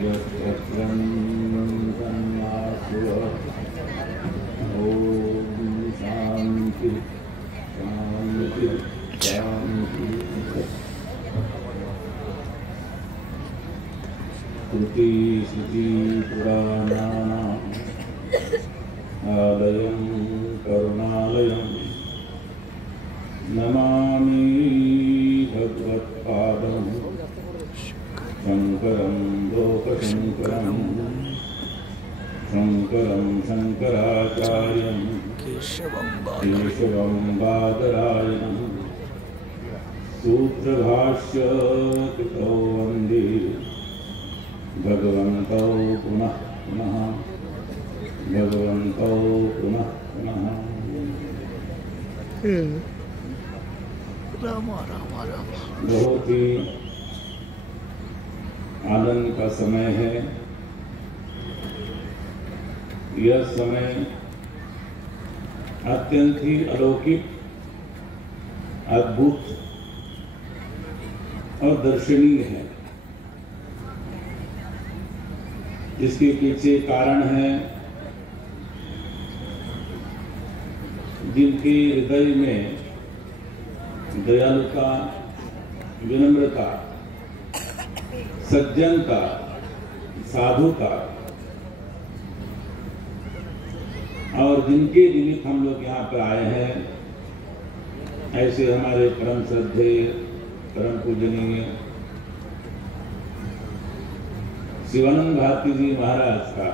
यत्रं तन्नासुर ओम शांति शांति शांति। श्रुति स्मृति पुराणानाम् आलयं करुणालयं नमामि भगवत्पादं शंकरं लोकशंकरं शंकरं शंकराचार्यं केशवं बादरायणं सूत्रभाष्य कृतौ वन्दे भगवन्तौ पुनः पुनः भगवन्तौ पुनः पुनः। राम राम राम। बहुत ही आनंद का समय है। यह समय अत्यंत ही अलौकिक, अद्भुत और दर्शनीय है। इसके पीछे कारण है जिनके हृदय में दयालुता, विनम्रता, सज्जनता, साधुता और जिनके निमित्त हम लोग यहाँ पर आए हैं, ऐसे हमारे परम श्रद्धेय, परम पूजनीय शिवानंद भारती जी महाराज का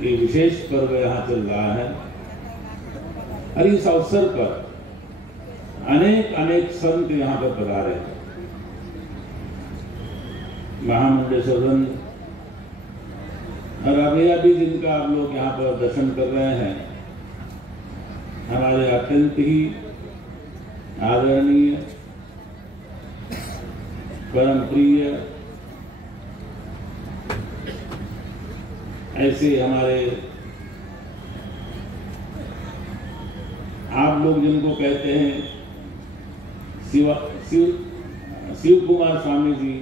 ये विशेष पर्व यहाँ चल रहा है। और इस अवसर पर अनेक अनेक संत यहाँ पर पधारे हैं। महामंडलेश्वर और अभी जिनका आप लोग यहाँ पर दर्शन कर रहे हैं, हमारे अत्यंत ही आदरणीय, परम प्रिय, ऐसे हमारे आप लोग जिनको कहते हैं शिव कुमार स्वामी जी,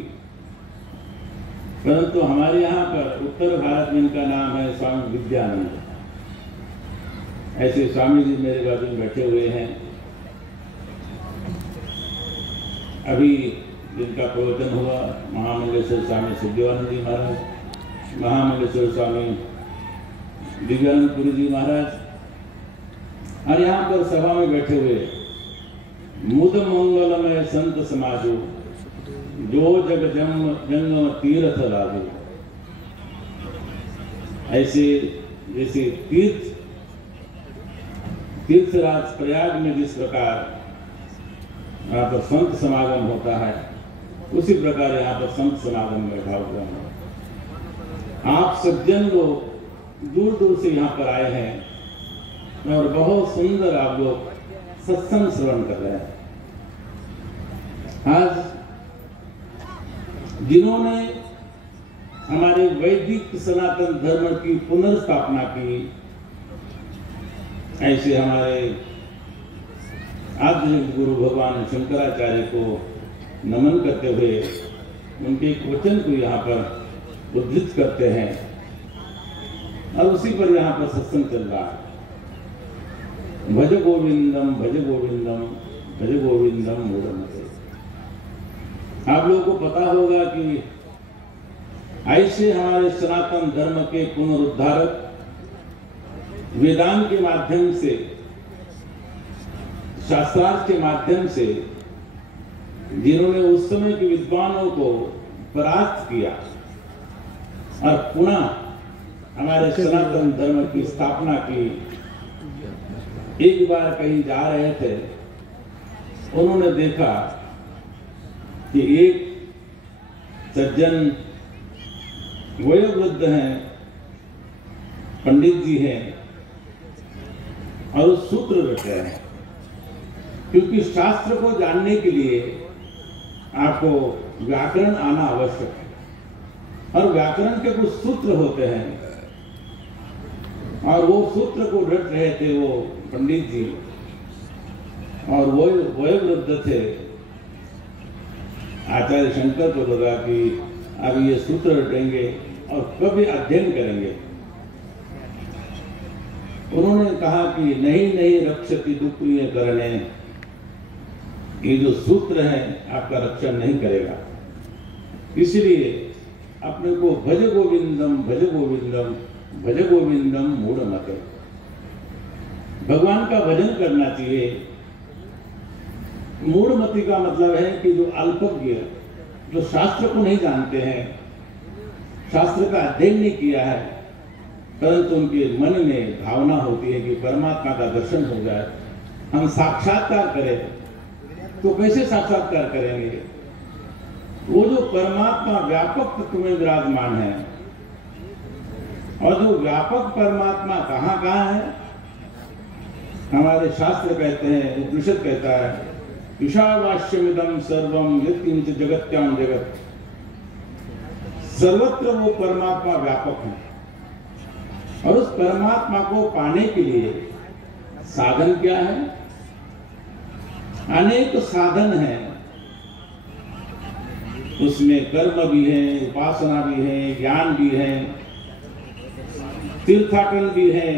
परंतु हमारे यहाँ पर उत्तर भारत में इनका नाम है स्वामी विद्यानंद। ऐसे स्वामी जी मेरे बाजू में बैठे हुए हैं। अभी जिनका प्रवचन हुआ महामंडलेश्वर स्वामी सिद्धिवानंद जी महाराज, महामंडलेश्वर स्वामी दिव्यानंदपुरी जी महाराज, और यहाँ पर सभा में बैठे हुए मुद मंगलमय संत समाजो जो जग जंगम तीर्थ लाभो। ऐसे जैसे तीर्थराज प्रयाग में जिस प्रकार यहाँ पर संत समागम होता है, उसी प्रकार यहाँ पर संत समागम बैठा हुआ है। आप सज्जन लोग दूर दूर से यहाँ पर आए हैं और बहुत सुंदर आप लोग सत्संग श्रवण कर रहे हैं। आज जिन्होंने हमारे वैदिक सनातन धर्म की पुनर्स्थापना की, ऐसे हमारे आद्य गुरु भगवान शंकराचार्य को नमन करते हुए उनके एक वचन को यहाँ पर उद्धृत करते हैं और उसी पर यहाँ पर सत्संग चल रहा है। भज गोविंदम भज गोविंदम भज गोविंदम मूढ़मते। आप लोगों को पता होगा कि ऐसे हमारे सनातन धर्म के पुनरुद्धारक वेदांत के माध्यम से, शास्त्रार्थ के माध्यम से जिन्होंने उस समय के विद्वानों को परास्त किया और पुनः हमारे सनातन धर्म की स्थापना की, एक बार कहीं जा रहे थे, उन्होंने देखा कि एक सज्जन वयोवृद्ध हैं, पंडित जी हैं, और वो सूत्र रट रहे हैं। क्योंकि शास्त्र को जानने के लिए आपको व्याकरण आना आवश्यक है, और व्याकरण के कुछ सूत्र होते हैं, और वो सूत्र को रट रहे थे वो पंडित जी, और वयोवृद्ध थे। आचार्य शंकर को लगा कि अब ये सूत्र रटेंगे और कभी अध्ययन करेंगे। उन्होंने कहा कि नहीं रक्षति दुप्रिय करणे, ये जो सूत्र है आपका रक्षण नहीं करेगा। इसलिए अपने को भज गोविंदम भज गोविंदम भज गोविंदम मूढ़मते, भगवान का भजन करना चाहिए। मूढ़मति का मतलब है कि जो अल्पज्ञ, जो शास्त्र को नहीं जानते हैं, शास्त्र का अध्ययन नहीं किया है, परंतु उनके मन में भावना होती है कि परमात्मा का दर्शन हो जाए, हम साक्षात्कार करें। तो कैसे साक्षात्कार करेंगे? वो जो परमात्मा व्यापक तत्व में विराजमान है, और जो व्यापक परमात्मा कहाँ कहाँ है? हमारे शास्त्र कहते हैं, उपनिषद कहता है ईशावास्यमिदं सर्वं यत्किंच जगत्याम जगत, सर्वत्र वो परमात्मा व्यापक है। और उस परमात्मा को पाने के लिए साधन क्या है? अनेक साधन हैं, उसमें कर्म भी है, उपासना भी है, ज्ञान भी है, तीर्थाटन भी है,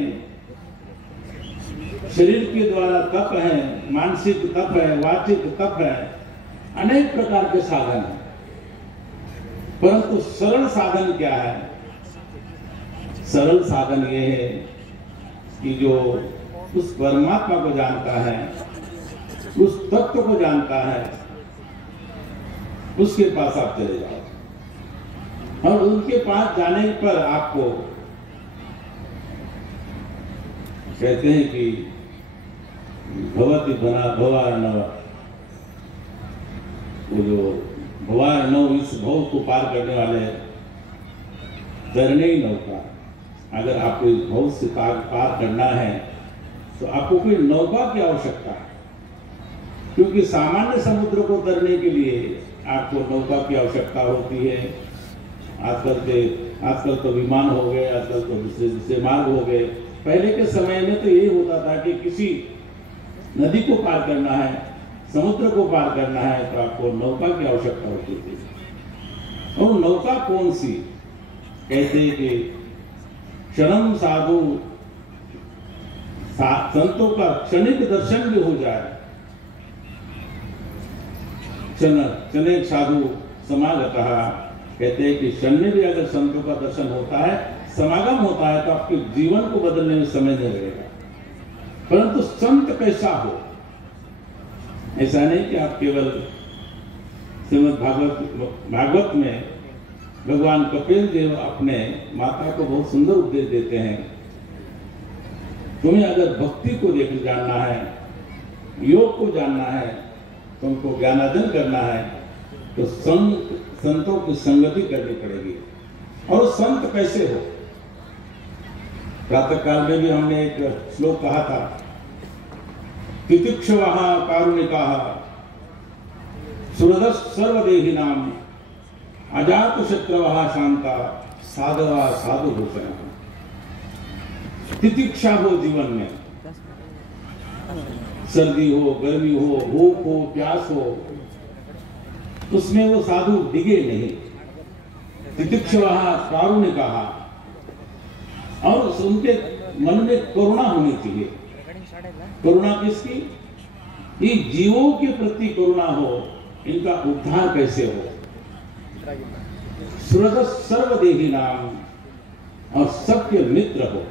शरीर के द्वारा तप है, मानसिक तप है, वाचिक तप है, अनेक प्रकार के साधन हैं। परंतु सरल साधन क्या है? सरल साधन ये है कि जो उस परमात्मा को जानता है, उस तत्व को जानता है, उसके पास आप चले जाओ। और उनके पास जाने पर आपको कहते हैं कि भवति भवार्णव, वो जो भवार्णव, इस भव को पार करने वाले तैरने ही नौका। अगर आपको इस भव से पार करना है तो आपको कोई नौका की आवश्यकता है, क्योंकि सामान्य समुद्र को तैरने के लिए आपको नौका की आवश्यकता होती है। आजकल तो विमान हो गए, आजकल तो दूसरे मार्ग हो गए। पहले के समय में तो यही होता था कि किसी नदी को पार करना है, समुद्र को पार करना है, तो आपको नौका की आवश्यकता होती थी। और नौका कौन सी? कहते हैं कि क्षणम साधु, संतों का क्षणिक दर्शन भी हो जाए। क्षणिक साधु समागतः, कहते हैं कि क्षण में भी अगर संतों का दर्शन होता है, समागम होता है, तो आपके जीवन को बदलने में समय नहीं लगेगा। परंतु संत कैसा हो? ऐसा नहीं कि आप केवल श्रीमद् भागवत में भगवान कपिल देव अपने माता को बहुत सुंदर उपदेश देते हैं। तुम्हें अगर भक्ति को देख जानना है, योग को जानना है, तुमको ज्ञानार्जन करना है, तो संतों की संगति करनी पड़ेगी। और संत कैसे हो? प्रातः काल में भी हमने एक श्लोक कहा था, तितिक्षवः कारुणिकाः सुहृदः सर्वदेहिनां अजातशत्रवः शांता साधवा साधुभूषणः। तितिक्षा हो जीवन में, सर्दी हो, गर्मी हो, भूख हो, प्यास हो, उसमें वो साधु डिगे नहीं। तितिक्षवः कारुणिकाः, और उनके मन में करुणा होनी चाहिए। करुणा किसकी? ये जीवों के प्रति करुणा हो, इनका उद्धार कैसे हो। सुहृदः सर्वदेहिनां, और सबके मित्र हो।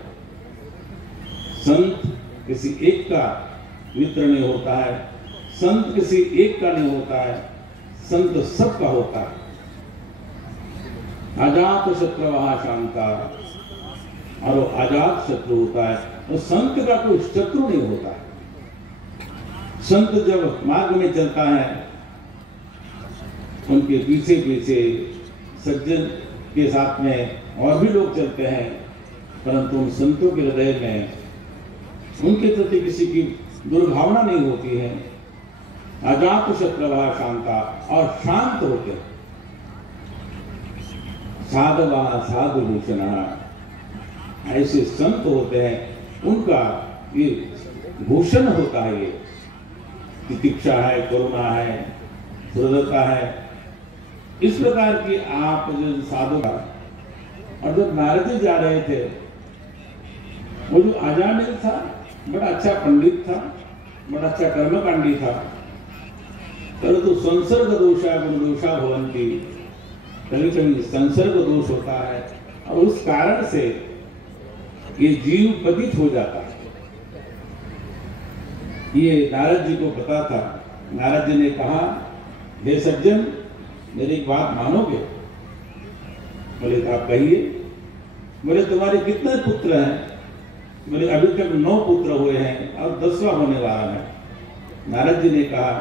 संत किसी एक का मित्र नहीं होता है, संत किसी एक का नहीं होता है, संत सबका होता है। अजात शत्रवः शांता, और वो आजाद शत्रु होता है। और संत का कोई शत्रु नहीं होता है। संत जब मार्ग में चलता है, उनके पीछे पीछे सज्जन के साथ में और भी लोग चलते हैं, परंतु उन संतों के हृदय में उनके प्रति किसी की दुर्भावना नहीं होती है। अजात शत्रवः शांता, और शांत होते हैं। साधवः साधुभूषणः, ऐसे संत होते हैं, उनका ये भूषण होता है। ये तितिक्षा है, करुणा है, सुहृदता है, इस प्रकार की आप जो साधु का, और जब नारद जी जा रहे थे, वो जो अजामिल था बड़ा अच्छा पंडित था, बड़ा अच्छा कर्मकांडी था, परंतु संसर्ग दोषा गुण दोषा भवंती, कभी कभी संसर्ग दोष होता है और उस कारण से ये जीव पतित हो जाता है। ये नारद जी को पता था। नारद जी ने कहा, हे सज्जन, मेरी एक बात मानोगे? बोले आप कहिए। बोले तुम्हारे कितने पुत्र हैं? बोले अभी तक 9 पुत्र हुए हैं और 10वां होने वाला है। नारद जी ने कहा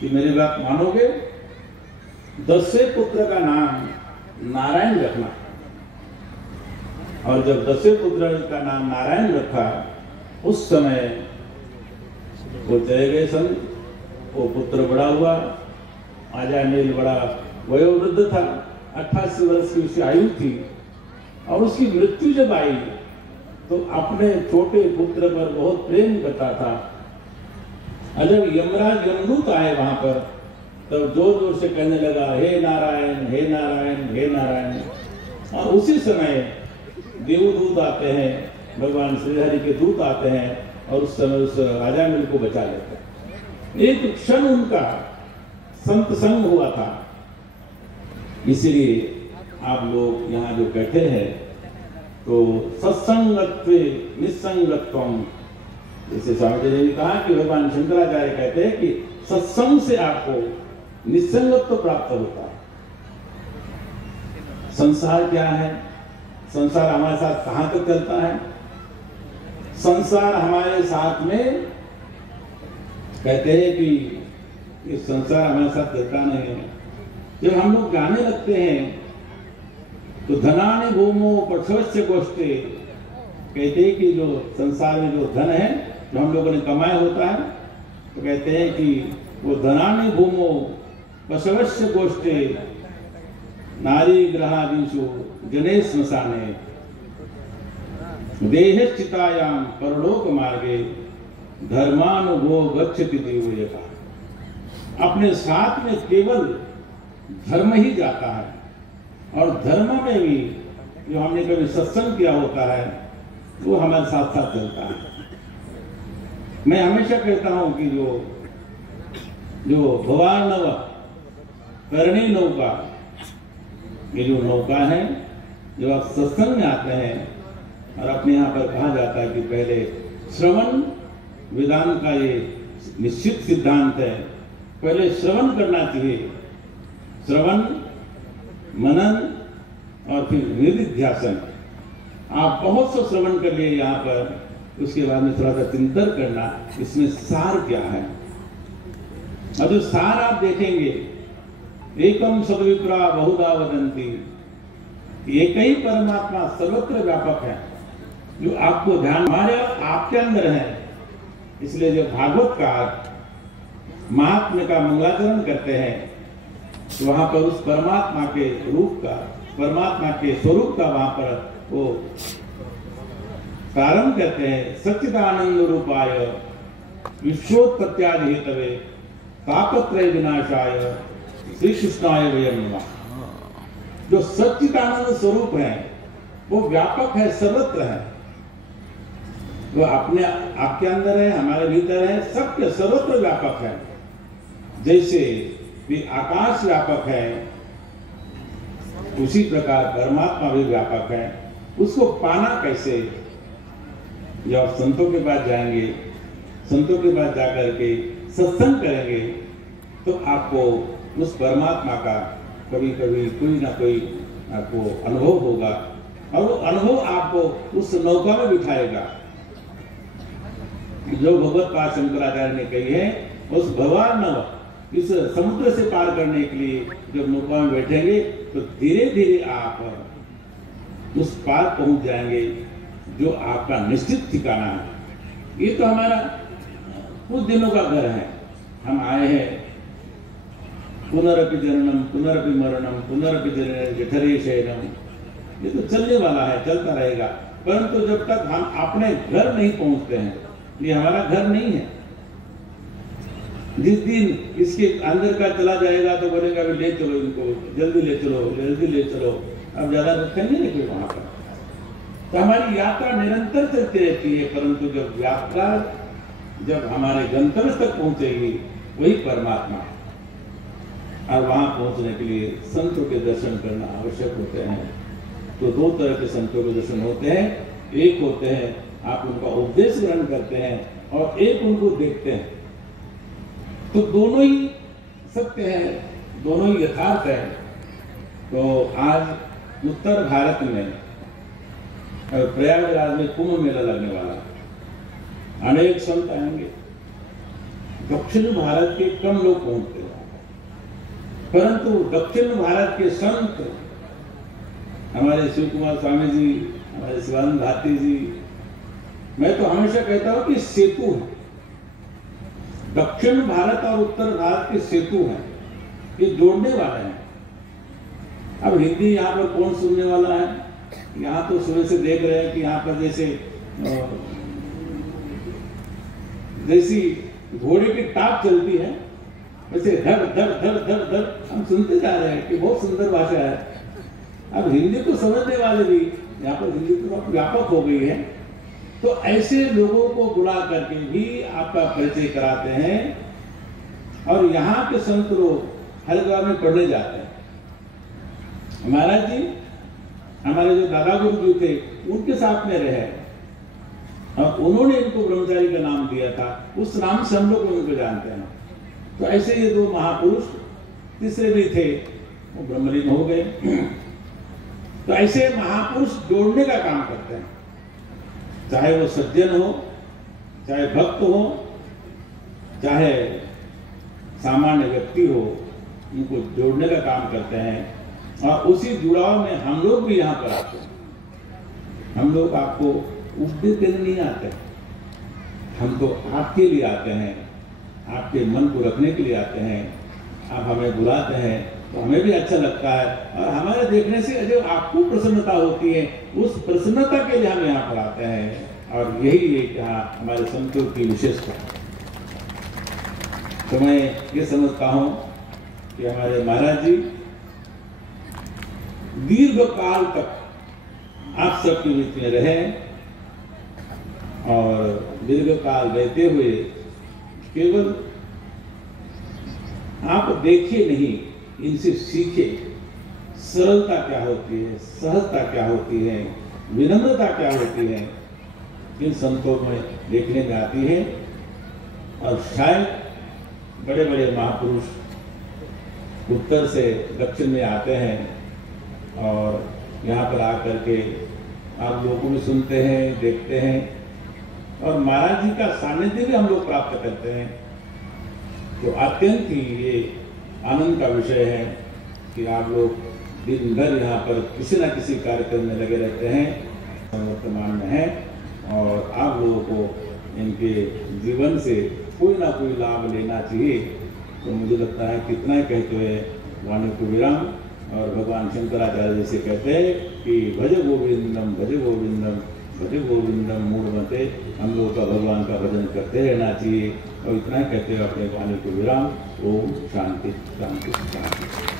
कि मेरी बात मानोगे? 10वें पुत्र का नाम नारायण रखना। और जब 10वें पुत्र का नाम नारायण रखा, उस समय वो चले गए सन। वो पुत्र बड़ा हुआ, अजामिल बड़ा वयोवृद्ध था, 88 वर्ष की उसकी आयु थी, और उसकी मृत्यु जब आई तो अपने छोटे पुत्र पर बहुत प्रेम करता था। और जब यमराज यमदूत आए वहां पर, तब जोर जोर से कहने लगा, हे नारायण, हे नारायण, हे नारायण। और उसी समय देवदूत आते हैं, भगवान श्रीहरि के दूत आते हैं और उस समय उस अजामिल को बचा लेते हैं। एक क्षण उनका संत संग हुआ था। इसीलिए आप लोग यहाँ जो बैठे हैं, तो सत्संगत्व निस्संगत्वम, जैसे स्वामी जी ने भी कहा कि भगवान शंकराचार्य कहते हैं कि सत्संग से आपको निस्संगत्व प्राप्त होता है। संसार क्या है? संसार हमारे साथ कहां तक चलता है? संसार हमारे साथ में, कहते हैं कि संसार हमारे साथ चलता नहीं है। जब हम लोग गाने लगते हैं तो धनानि भूमो पक्षवश्य गोष्ठे, कहते हैं कि जो संसार में जो धन है, जो हम लोगों ने कमाया होता है, तो कहते हैं कि वो धनानि भूमो पक्षवश्य गोष्ठे नारी ग्रहादिषु जने श्मशाने देहश्चितायाम परलोक मार्गे धर्मानुभो गच्छति देवयता। अपने साथ में केवल धर्म ही जाता है, और धर्म में भी जो हमने कभी सत्संग किया होता है वो हमारे साथ साथ चलता है। मैं हमेशा कहता हूं कि जो भवानव करणी नौका, ये जो नौका है, जब आप सत्संग में आते हैं, और अपने यहाँ पर कहा जाता है कि पहले श्रवण, वेदांत का ये निश्चित सिद्धांत है, पहले श्रवण करना चाहिए, श्रवण, मनन और फिर निधिध्यासन। आप बहुत सा श्रवण कर लिए यहाँ पर, उसके बाद में थोड़ा सा चिंतन करना, इसमें सार क्या है। और जो सार आप देखेंगे, एकम सद्विप्रा बहुधा वदन्ति, एक ही परमात्मा सर्वत्र व्यापक है, जो आपको ध्यान हमारे आपके अंदर है। इसलिए जो भागवत का महात्म्य का मंगलाचरण करते हैं, तो वहां पर उस परमात्मा के रूप का, परमात्मा के स्वरूप का वहां पर वो प्रारंभ करते हैं। सच्चिदानंद रूपाय विश्वोत्पत्त्यादि हेतवे तापत्रय विनाशाय श्री कृष्णाय वयं नमः। जो सच्चिदानंद स्वरूप है वो व्यापक है, सर्वत्र है, वो अपने आपके अंदर है, हमारे भीतर है, सबके सर्वत्र व्यापक है। जैसे भी आकाश व्यापक है, उसी प्रकार परमात्मा भी व्यापक है। उसको पाना कैसे? जब आप संतों के पास जाएंगे, संतों के पास जाकर के सत्संग करेंगे, तो आपको उस परमात्मा का कभी कभी कोई ना कोई आपको अनुभव होगा, और वो अनुभव आपको उस नौका में बिठाएगा। जो भगवत पाद शंकराचार्य ने कही है, उस भगवान इस समुद्र से पार करने के लिए जब नौका में बैठेंगे, तो धीरे धीरे आप उस पार पहुंच जाएंगे जो आपका निश्चित ठिकाना है। ये तो हमारा कुछ दिनों का घर है, हम आए हैं। पुनरपि जननम पुनरपि मरणम पुनरपि जननम जठरे शयनम, ये तो चलने वाला है, चलता रहेगा। परंतु जब तक हम अपने घर नहीं पहुंचते हैं, ये हमारा घर नहीं है। जिस दिन इसके अंदर का चला जाएगा तो बोलेगा अभी ले चलो इनको, जल्दी ले चलो, जल्दी ले चलो, अब ज्यादा रखेंगे नहीं कोई वहां पर। तो हमारी यात्रा निरंतर चलती रहती है, परंतु जब हमारे गंतव्य तक पहुंचेगी वही परमात्मा। और वहां पहुंचने के लिए संतों के दर्शन करना आवश्यक होते हैं। तो दो तरह के संतों के दर्शन होते हैं, एक होते हैं आप उनका उपदेश ग्रहण करते हैं और एक उनको देखते हैं। तो दोनों ही सत्य है, दोनों ही यथार्थ है। तो आज उत्तर भारत में प्रयागराज में कुंभ मेला लगने वाला, अनेक संत आएंगे। दक्षिण भारत के कम लोग पहुंचते हैं, परंतु दक्षिण भारत के संत हमारे शिव कुमार स्वामी जी, हमारे शिवानंद भारती जी, मैं तो हमेशा कहता हूं कि सेतु है। दक्षिण भारत और उत्तर भारत के सेतु हैं, ये जोड़ने वाले हैं। अब हिंदी यहाँ पर कौन सुनने वाला है? यहाँ तो सुबह से देख रहे हैं कि यहाँ पर जैसी घोड़े की टाप चलती है, वैसे धर धर धर धर धर हम सुनते जा रहे हैं कि बहुत सुंदर भाषा है। अब हिंदी को समझने वाले भी यहाँ पर हिंदी तो व्यापक हो गई है, तो ऐसे लोगों को बुला करके भी आपका परिचय कराते हैं। और यहाँ के संत लोग हरिद्वार में पढ़ने जाते हैं। महाराज जी, हमारे जो दादा गुरु जी थे उनके साथ में रहे और उन्होंने इनको ब्रह्मचारी का नाम दिया था, उस नाम से हम लोग उनको जानते हैं। तो ऐसे ये दो महापुरुष, तीसरे भी थे, वो ब्रह्मलीन हो गए। तो ऐसे महापुरुष जोड़ने का काम करते हैं, चाहे वो सज्जन हो, चाहे भक्त हो, चाहे सामान्य व्यक्ति हो, उनको जोड़ने का काम करते हैं। और उसी जुड़ाव में हम लोग भी यहाँ पर आते हैं। हम लोग आपको उपदेश देने नहीं आते, हम तो आपके लिए आते हैं, आपके मन को रखने के लिए आते हैं। आप हमें बुलाते हैं तो हमें भी अच्छा लगता है, और हमारे देखने से जो आपको प्रसन्नता होती है, उस प्रसन्नता के लिए हम यहाँ पर आते हैं। और यही एक यहाँ हमारे संतों की विशेषता है। तो मैं ये समझता हूँ कि हमारे महाराज जी दीर्घ काल तक आप सबके बीच में रहे, और दीर्घ काल रहते हुए केवल आप देखिए नहीं, इनसे सीखे सरलता क्या होती है, सहजता क्या होती है, विनम्रता क्या होती है, इन संतों में देखने में आती है। और शायद बड़े बड़े महापुरुष उत्तर से दक्षिण में आते हैं और यहाँ पर आकर के आप लोगों को भी सुनते हैं, देखते हैं, और महाराज जी का सानिध्य भी हम लोग प्राप्त करते हैं। तो अत्यंत ही ये आनंद का विषय है कि आप लोग दिन भर यहाँ पर किसी न किसी कार्यक्रम में लगे रहते हैं, वर्तमान में हैं, और आप लोगों को इनके जीवन से कोई ना कोई लाभ लेना चाहिए। तो मुझे लगता है कितना ही कहते हुए वाणी को विराम। और भगवान शंकराचार्य जैसे कहते हैं कि भज गोविंदम भज गोविंदम भज गोविंदम मूढ़मते, हम लोग का भगवान का भजन करते रहना चाहिए। और इतना कहते हुए अपने वाणी को विराम। ओम शांति शांति शांति।